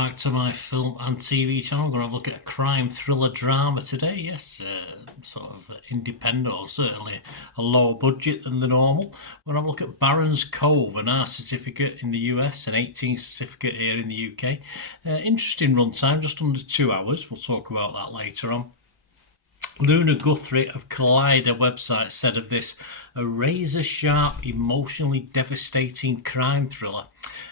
back to my film and TV channel. I'm going to have a look at a crime thriller drama today. Yes, sort of independent, or certainly a lower budget than the normal. We're going to have a look at Barron's Cove, an R certificate in the US, an 18 certificate here in the UK. Interesting runtime, just under 2 hours. We'll talk about that later on. Luna Guthrie of Collider website said of this, a razor-sharp, emotionally devastating crime thriller.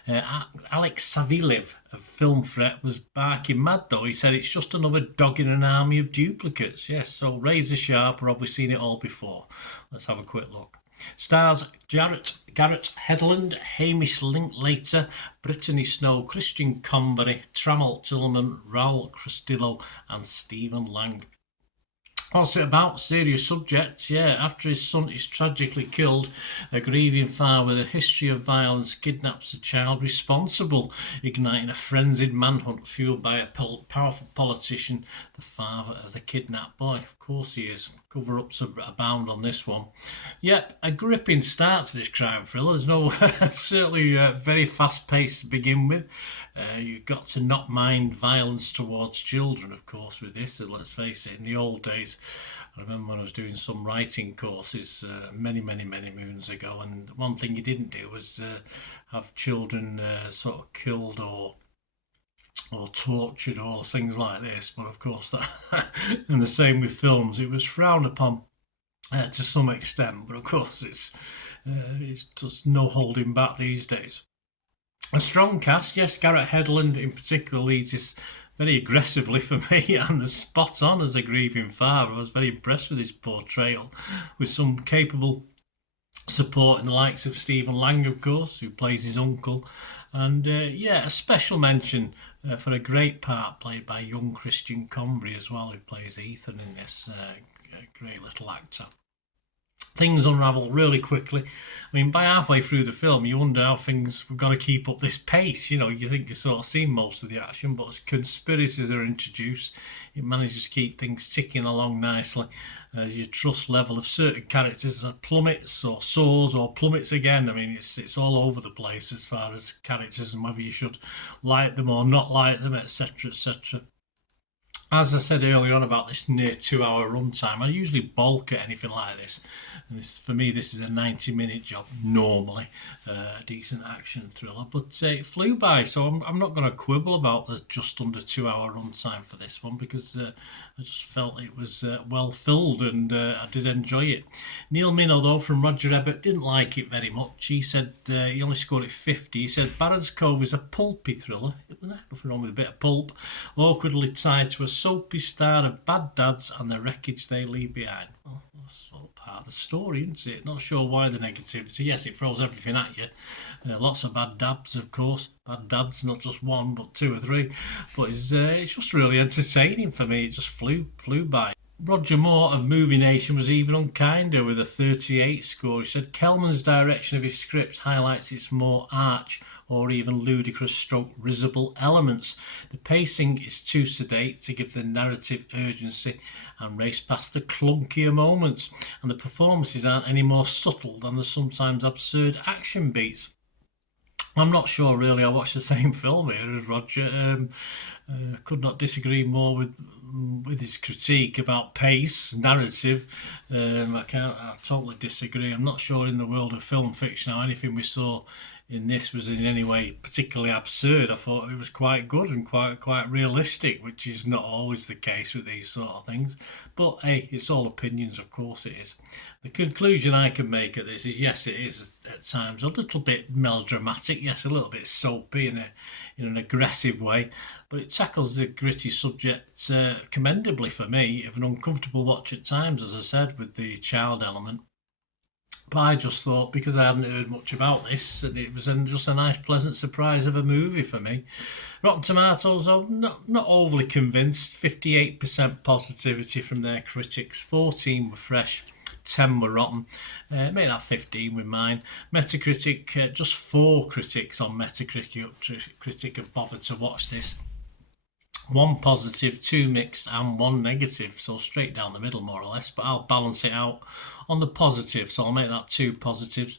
AlexiAction of Film Threat was barking mad though. He said it's just another dog in an army of duplicates. Yes, so razor-sharp, we've obviously seen it all before. Let's have a quick look. Stars Garrett Hedlund, Hamish Linklater, Brittany Snow, Christian Convery, Trammell Tillman, Raoul Crustillo and Stephen Lang. What's it about? Serious subject, yeah. After his son is tragically killed, a grieving father with a history of violence kidnaps the child responsible, igniting a frenzied manhunt fueled by a powerful politician, the father of the kidnapped boy. Of course he is. Cover-ups abound on this one. Yep, a gripping start to this crime thriller. There's no certainly very fast-paced to begin with. You've got to not mind violence towards children, of course, with this. And let's face it, in the old days, I remember when I was doing some writing courses many moons ago, and one thing you didn't do was have children sort of killed or tortured or things like this. But of course, that and the same with films, it was frowned upon to some extent. But of course, it's just no holding back these days. A strong cast, yes. Garrett Hedlund in particular leads this very aggressively for me, and is spot on as a grieving father. I was very impressed with his portrayal, with some capable support in the likes of Stephen Lang, of course, who plays his uncle. And yeah, a special mention for a great part played by young Christian Convery as well, who plays Ethan in this. Great little actor. Things unravel really quickly. I mean, by halfway through the film, you wonder how we've got to keep up this pace. You know, you think you've sort of seen most of the action, but as conspiracies are introduced, it manages to keep things ticking along nicely. Your trust level of certain characters plummets or soars or plummets again. I mean, it's all over the place as far as characters and whether you should like them or not like them, etc., etc. As I said earlier on about this near 2 hour runtime, I usually bulk at anything like this. And for me, this is a 90-minute job normally, decent action thriller. But it flew by, so I'm not going to quibble about the just under 2 hour runtime for this one, because I just felt it was well filled, and I did enjoy it. Neil Minow, though, from Roger Ebert, didn't like it very much. He said he only scored it 50. He said Barron's Cove is a pulpy thriller. Nothing wrong with a bit of pulp. Awkwardly tied to a soapy star of bad dads and the wreckage they leave behind. Well, that's all part of the story, isn't it? Not sure why the negativity. Yes, it throws everything at you. Lots of bad dads, of course. Bad dads, not just one, but two or three. But it's just really entertaining for me. It just flew by. Roger Moore of Movie Nation was even unkinder with a 38 score. He said Kelman's direction of his script highlights its more arch or even ludicrous stroke risible elements. The pacing is too sedate to give the narrative urgency and race past the clunkier moments, and the performances aren't any more subtle than the sometimes absurd action beats. I'm not sure really I watched the same film here as Roger. Could not disagree more with his critique about pace, narrative. I totally disagree. I'm not sure in the world of film fiction how anything we saw in this was in any way particularly absurd. I thought it was quite good and quite realistic, which is not always the case with these sort of things. But hey, it's all opinions, of course it is. The conclusion I can make at this is, yes, it is at times a little bit melodramatic, yes, a little bit soapy in an aggressive way, but it tackles the gritty subject commendably for me, of an uncomfortable watch at times, as I said, with the child element. But I just thought, because I hadn't heard much about this, and it was just a nice, pleasant surprise of a movie for me. Rotten Tomatoes, though, not overly convinced. 58% positivity from their critics. 14 were fresh, 10 were rotten. Make that 15 with mine. Metacritic, just 4 critics on Metacritic have bothered to watch this. 1 positive, 2 mixed, and 1 negative. So straight down the middle, more or less. But I'll balance it out on the positive, so I'll make that 2 positives.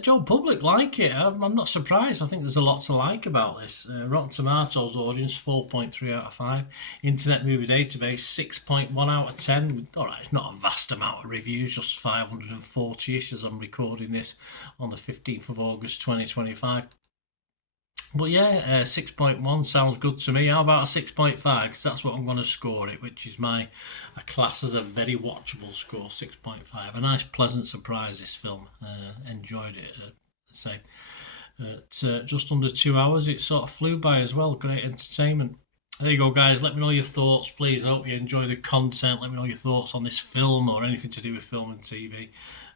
Joe Public like it. I'm not surprised. I think there's a lot to like about this. Rotten Tomatoes audience 4.3 out of 5. Internet Movie Database 6.1 out of 10. All right, it's not a vast amount of reviews, just 540ish as I'm recording this on the 15th of August 2025. But yeah, 6.1 sounds good to me. How about a 6.5? Because that's what I'm going to score it, which is my class as a very watchable score, 6.5. A nice, pleasant surprise, this film. Enjoyed it. Say, just under 2 hours, it sort of flew by as well. Great entertainment. There you go, guys. Let me know your thoughts, please. I hope you enjoy the content. Let me know your thoughts on this film or anything to do with film and TV.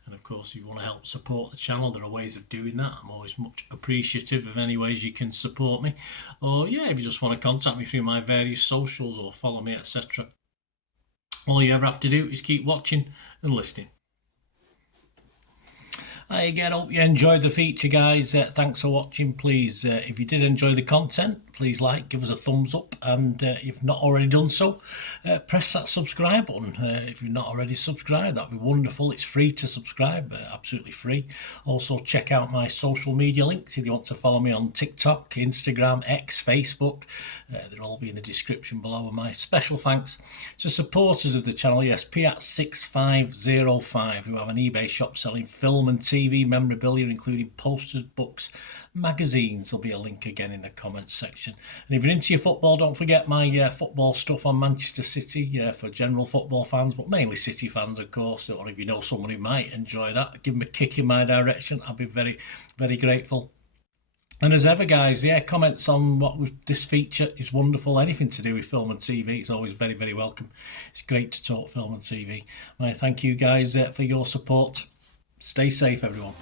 And of course, if you want to help support the channel, there are ways of doing that. I'm always much appreciative of any ways you can support me. Or yeah, if you just want to contact me through my various socials or follow me, etc. All you ever have to do is keep watching and listening. I again hope you enjoyed the feature, guys. Thanks for watching. Please, if you did enjoy the content, please give us a thumbs up, and if you've not already done so, press that subscribe button. If you've not already subscribed, that'd be wonderful. It's free to subscribe, absolutely free. Also, check out my social media links if you want to follow me on TikTok, Instagram, X, Facebook. They'll all be in the description below. And my special thanks to supporters of the channel, yes, Piat6505, who have an eBay shop selling film and TV memorabilia, including posters, books, magazines. There'll be a link again in the comments section. And if you're into your football, don't forget my football stuff on Manchester City for general football fans, but mainly City fans, of course. Or if you know someone who might enjoy that, give them a kick in my direction. I'll be very, very grateful. And as ever, guys, comments on this feature is wonderful. Anything to do with film and TV is always very, very welcome. It's great to talk film and TV. I thank you guys for your support. Stay safe, everyone.